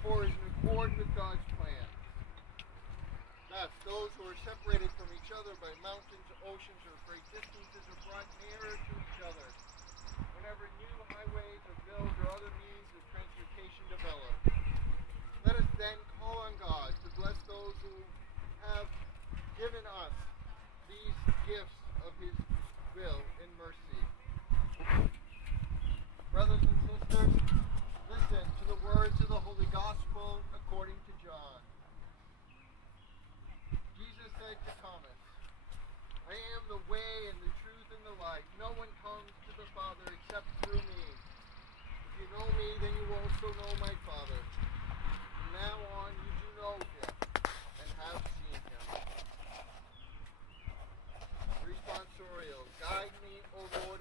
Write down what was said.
therefore is in accord with God's plan. Thus, those who are separated from each other by mountains, oceans, or great distances are brought nearer to each other whenever new highways are built or other means of transportation develop. Let us then call on God to bless those who have given us these gifts of His will and mercy. Brothers and sisters, listen to the words of the Holy Gospel according to John. Jesus said to Thomas, I am the way and the truth and the life. No one comes to the Father except through me. If you know me, then you also know my Father. From now on, you do know him and have seen him. Responsorial. Guide me, O Lord